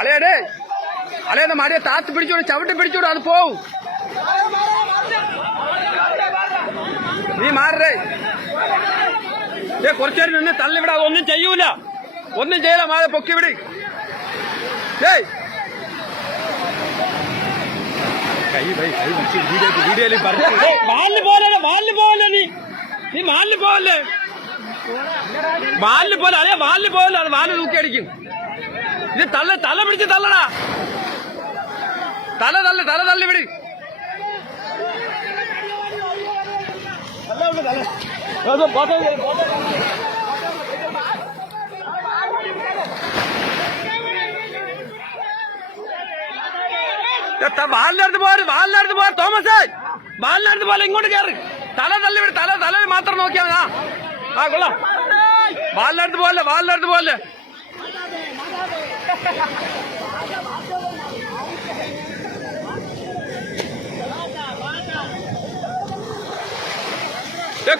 അലയടേ അലയുടെ മടിയെ താത്ത് പിടിച്ചോട് ചവിട്ടി പിടിച്ചോട് അത് പോവും. നീ മാറേ കുറച്ചേരം നിന്നെ തള്ളിവിട. അതൊന്നും ചെയ്യൂല, ഒന്നും ചെയ്യല. മാറെ പൊക്കി വിട്. കൈ വീഡിയോയിൽ വാലിന് പോലെ നീ വാലിന് പോവല്ലേ? വാലിന് പോലെ അതെ വാലിന് പോവല്ല. അത് വാല് തൂക്കി അടിക്കും. ഇത് തല പിടിച്ച് തള്ളടാ. തല തള്ളി വിട്. വാലിനടുത്ത് പോ തോമസേ. വാലിനടുത്ത് പോലെ ഇങ്ങോട്ട് കയറി. തല തള്ളി വിട്. തല മാത്രം നോക്കിയാ ആ കൊള്ളാം. വാലിനടുത്ത് പോലെ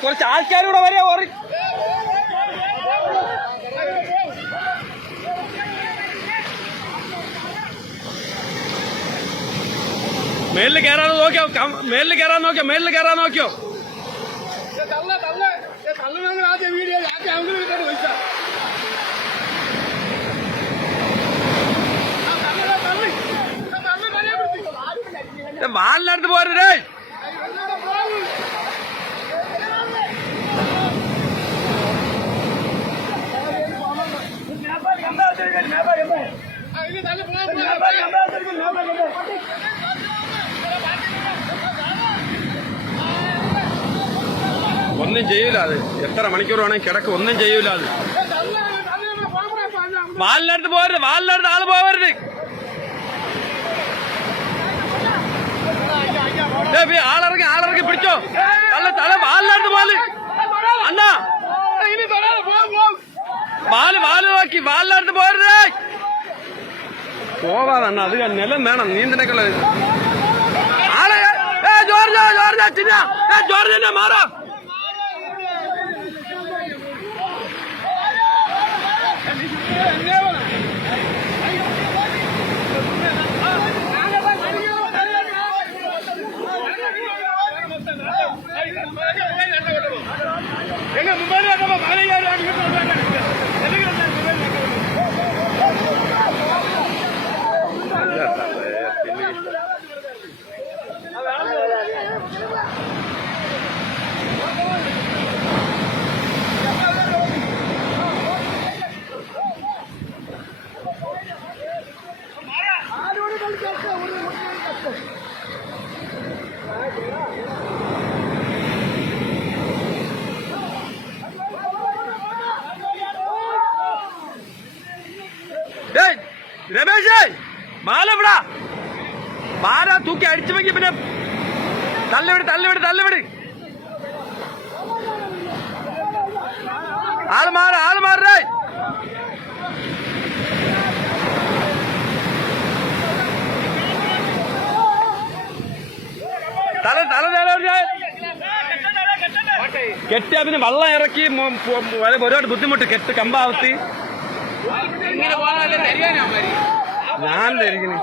കുറച്ച് ആൾക്കാരൂടെ വരെ ഓറി. മേലിൽ കയറാൻ നോക്കിയോ. വാലിനടുത്ത് പോരേ. ഒന്നും ചെയ്യൂല. അത് എത്ര മണിക്കൂർ വേണമെങ്കിൽ കിടക്ക്. ഒന്നും ചെയ്യൂല. അത് വാലിനടുത്ത് പോരുത്. വാലിനടുത്ത് ആള് പോവരുത്. ആളിറങ്ങി പിടിച്ചോ. തല വാലിനടുത്ത് പോലെ അണ്ണാ. വാല് നോക്കി വാലിനടുത്ത് പോരുത്. പോവാതണ്ണ. അത് നിലം വേണം നീന്തനൊക്കെയുള്ളത്. ആളെ ജോർജ് മാറാ. രമേശേ മാലവിടാ. മാല തൂക്കി അടിച്ചുവെങ്കി പിന്നെ തള്ളിവിട്. ആള് മാറേ. കെട്ടിയാ പിന്നെ വെള്ളം ഇറക്കി ഒരുപാട് ബുദ്ധിമുട്ട്. കെട്ട് കമ്പാവത്തി ഞാൻ ധരിക്കുന്നു.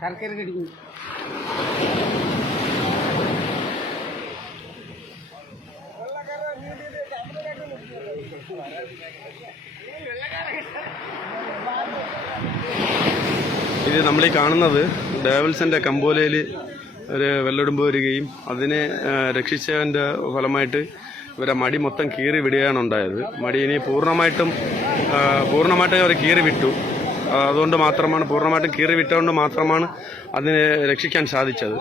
ശർക്കര കടിക്കും. ഇത് നമ്മളീ കാണുന്നത് ഡേവിൾസിന്റെ കമ്പോലയിൽ ഒരു വെള്ളെടുമ്പ് വരികയും അതിനെ രക്ഷിച്ചതിൻ്റെ ഫലമായിട്ട് ഇവരെ മടി മൊത്തം കീറി വിടുകയാണ് ഉണ്ടായത്. മടി ഇനി പൂർണ്ണമായിട്ടും അവർ കീറി വിട്ടു. അതുകൊണ്ട് മാത്രമാണ് പൂർണ്ണമായിട്ടും കീറി വിട്ടുകൊണ്ട് മാത്രമാണ് അതിനെ രക്ഷിക്കാൻ സാധിച്ചത്.